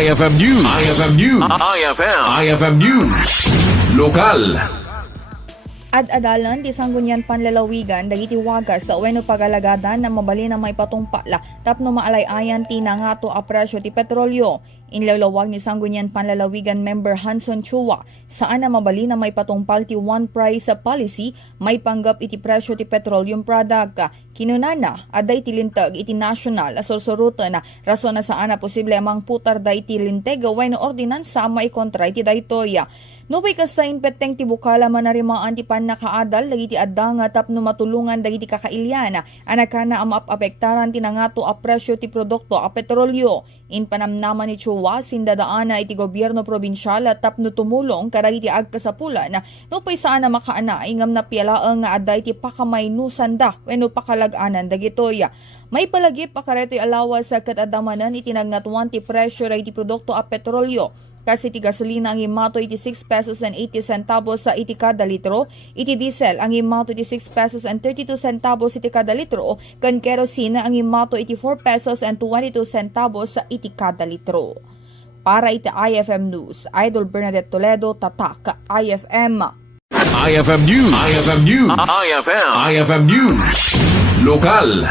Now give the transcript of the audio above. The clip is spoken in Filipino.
IFM News. IFM News. IFM News. Lokal. Ad-adalan, ti Sanggunyan panlalawigan, dagiti wagas sa uweno pagalagadan na Mabalin na Maipatungpal, tapno maalayayan ti nangato a presyo ti Petrolyo. Inlawlawag ni Sanggunyan panlalawigan member Hanson Chua, saan na Mabalin na Maipatungpal ti one price policy, may panggap iti presyo ti petroleum product. Kinunana, aday ti lintag iti national asolsoruto na rason na saan na posible amang putar da iti linteg wenno ordinansa maikontra iti daytoy. Nupay kasain peteng ti bukala manarimaan ti panakaadal dagiti adda nga tapno matulungan dagiti kakailyan anakana am apektaran ti nangato a presyo ti produkto a petrolyo. In panamnaman ni Chua sindadaana iti gobyerno probinsyal at tapno tumulong kadagiti agkasapulan nupay saan na makaana ingam na pialaang nga adda iti pakamaynusan da wenno pakalaganan dagitoy. May palagip akareto'y alawas sa katadamanan itinagnatuan ti presyo iti produkto a petrolyo. Kasi ti gasolina ang imato iti 6 pesos and 80 centavos sa iti kada litro, iti diesel ang imato iti 6 pesos and 32 centavos iti kada litro, kan kerosene ang imato iti 4 pesos and 22 centavos sa iti kada litro. Para iti IFM News, Idol Bernadette Toledo, Tatak, IFM. IFM News. IFM News. IFM News. Lokal.